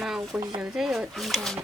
mau pășește eu într-o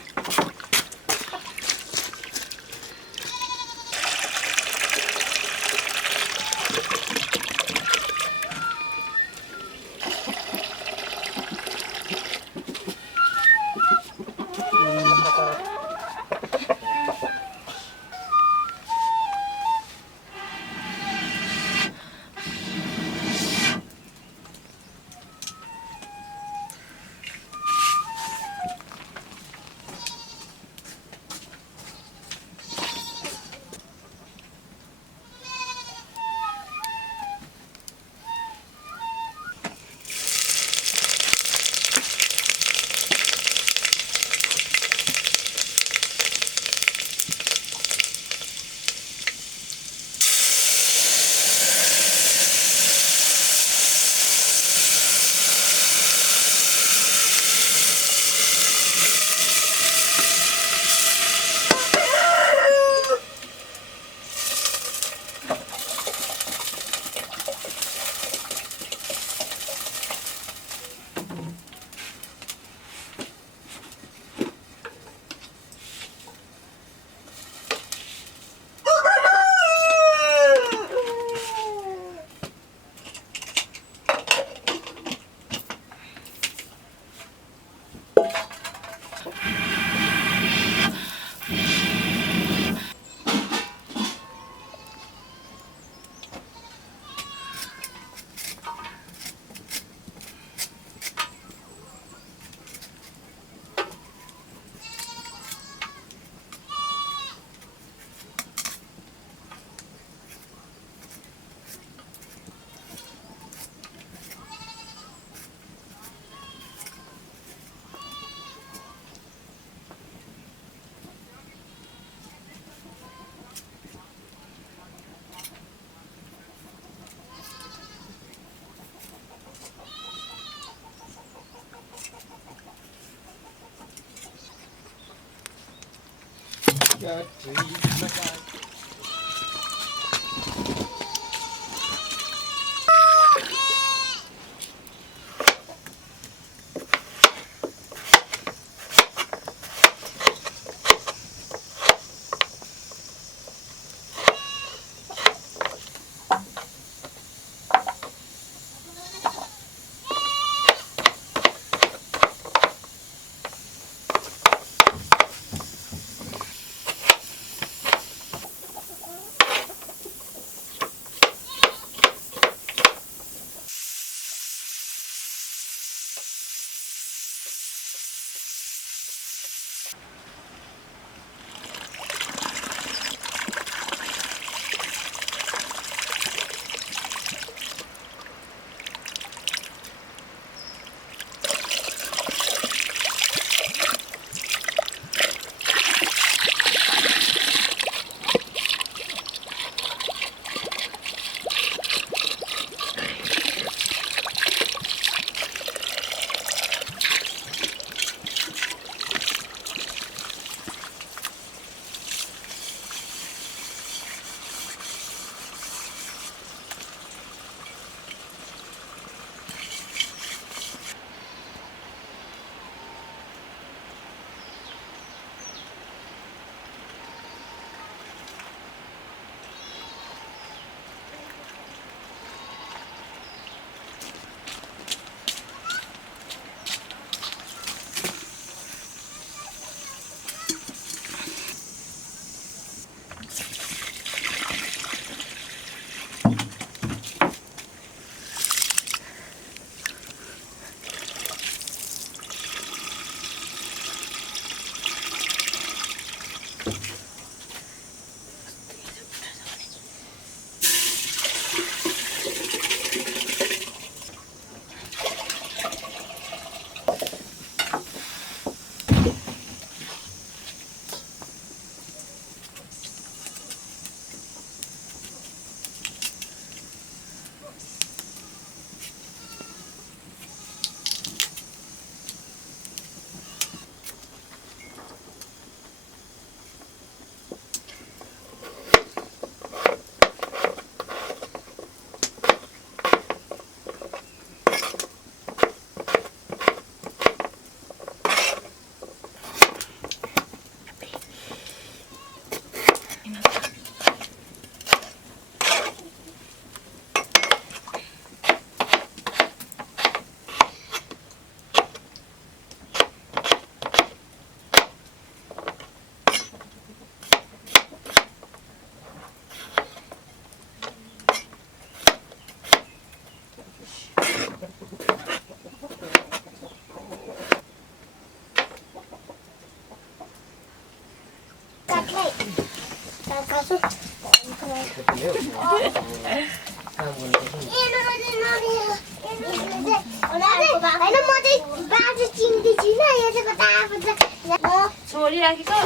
छोडिराखेको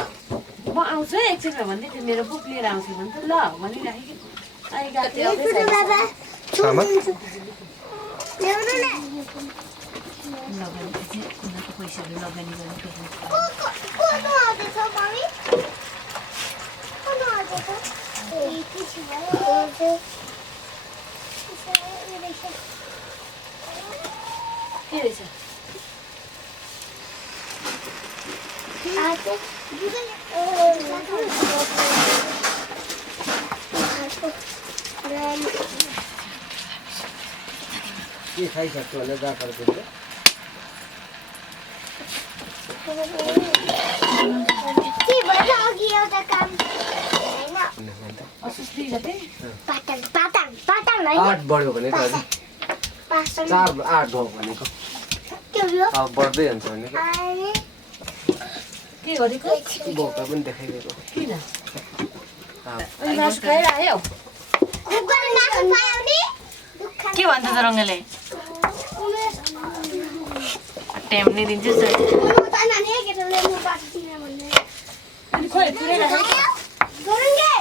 म आउँछु है एकछिनमा भन्दै थियो मेरो बुक लिएर आउँछु भने त ल भनिराखेको अहिले गएको थियो पैसाले लगानी के रहेछ के खाइसक्यो होला जाकर पनि के भन्छ अघि एउटा काम हैन असुस्ती जति पाटन पाटन पाटन है 8 बढ्यो भने त अलि 4 8 भयो भनेको के हो अब बढ्दै हुन्छ भनेको के गरेको बोका पनि देखाइदिएको किन अनि मासु खाएर आयो कुकुर मासु पायो नि के भन्छ त रङ्गले टाइम नै दिन्छु सर म त नानी केटाले म बाटो चिने भन्ने अनि खोइ पुरै गरुङ्गे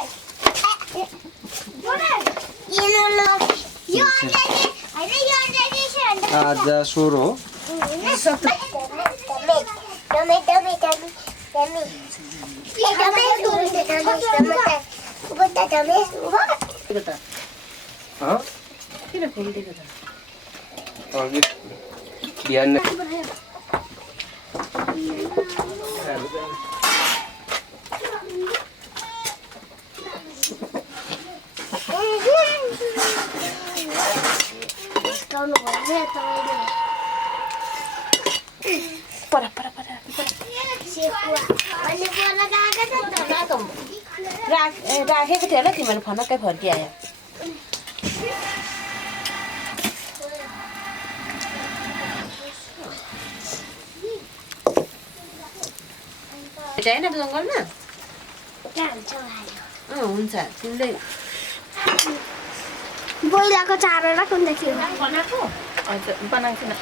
जोडे यो ल यो अलरेडी हैन यो अलरेडी छ आज 16 हो किन खोलिदिएको त अघि बिहान राखेको थियो होला तिमीले फनक्कै फर्किआयो छैन जङ्गलमा हुन्छ तिमीले बोइलाको चारो राख्नु थियो बनाएको हजुर बनाएको थिएन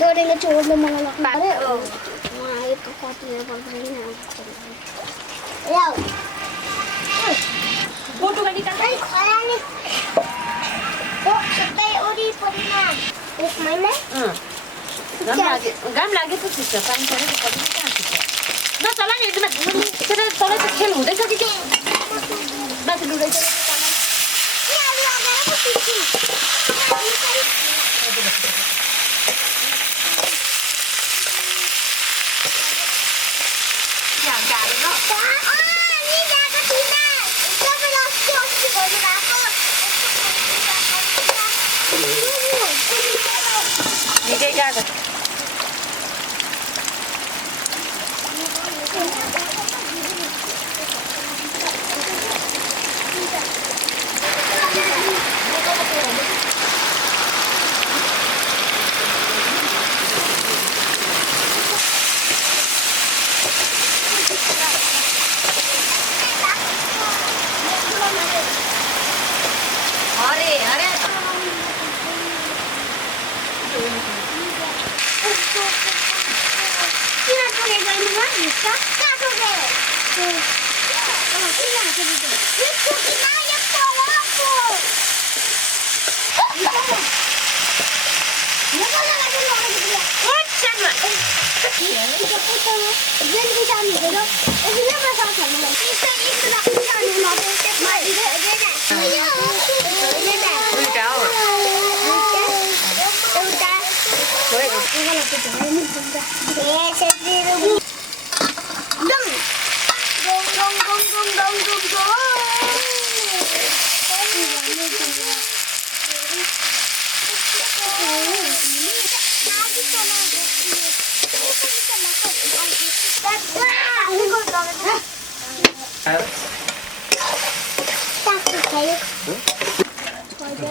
डोरीले चोर्नु मलाई लाग्छ अरे उहाँ एक कति पर्दैन ल्याउ फोटो निकाल्दै खरानी ओ सबै वरिपरिमा एक महिना घाम लाग्यो त ठिक छ पानी परेको कति कहाँ ठिक छ न चला नि एकदम त्यसले तलै त खेल हुँदैछ कि त्यो माथि लुँदैछ निकै गएको अरे अरे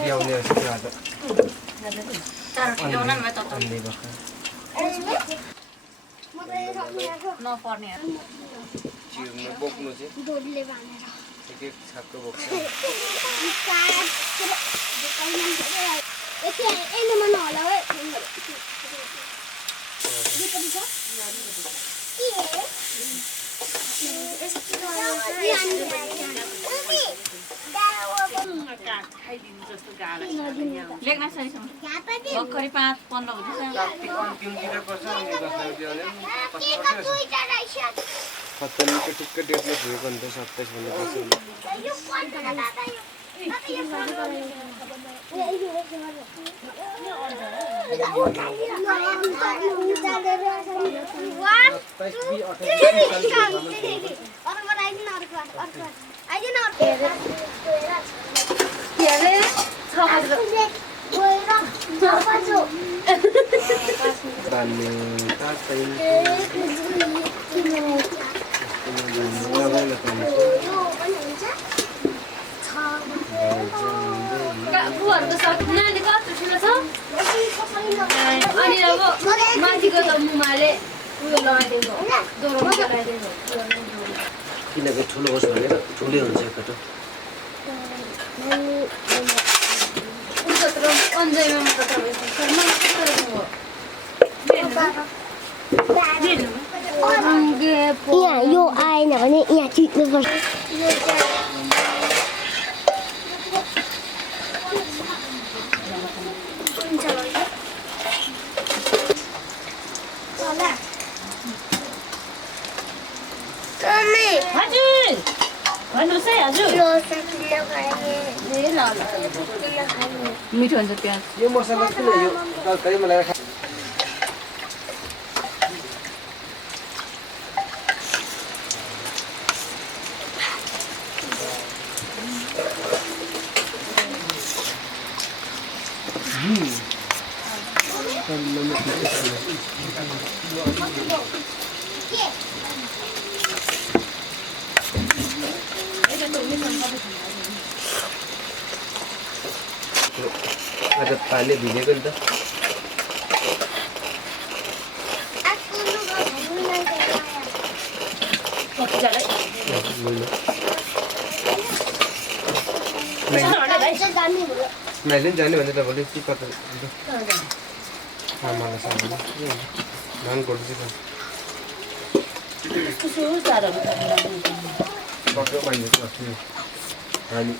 ब्याउने जस्तो आज नपर्ने चिर्नु बोक्नु चाहिँ डोरीले बाँधेर एक एक छाकको बोक्छ खाइदिनु जस्तो गाह्रो लेख्न सकेछौँ भर्खरै 5-15 हुँदैछ अन्तिमतिर पर्छ अनि दसैँ दिवाली खतरनाक ठिक्क डेटमा पुगेको नि त 27 भन्ने पर्छ बुवाहरूको सब नानी कस्तो ठुलो छ अनि अब माथिको त मुमाले उयो लगाइदिएको दोहोरो लगाइदिएको किनकि ठुलो होस् भनेर ठुलै हुन्छ एकपल्ट अन्जयमा मात्र तपाईँको यहाँ यो आएन भने यहाँ खिच्नुपर्छ हजुर भन्नुहोस् है हजुर मिठो हुन्छ प्याज यो मसला किन यो तरकारीमा लगाएर खा आज पानी भिजेको नि त मैले जाने भने तपाईँले के कता आमालाई सामान धान कोर्छ पक्कै पाइन्छ हामी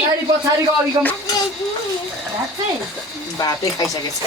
आएको पछाडिको अघिको भातै खाइसकेको छ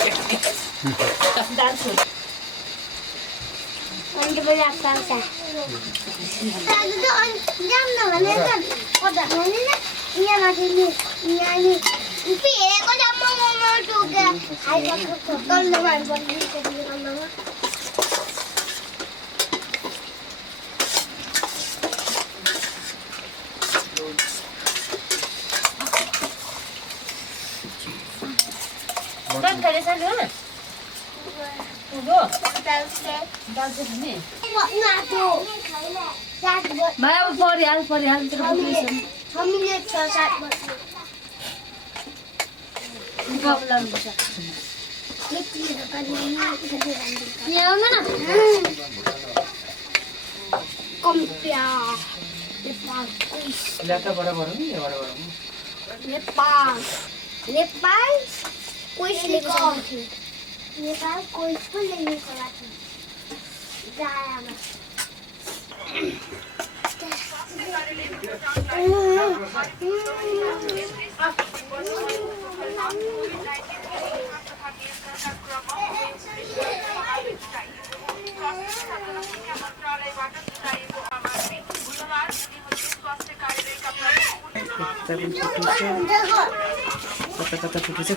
नेपाल कोही लेखेको नेपाल कोही पनि लेखेको जायामा कता कता फुटेछ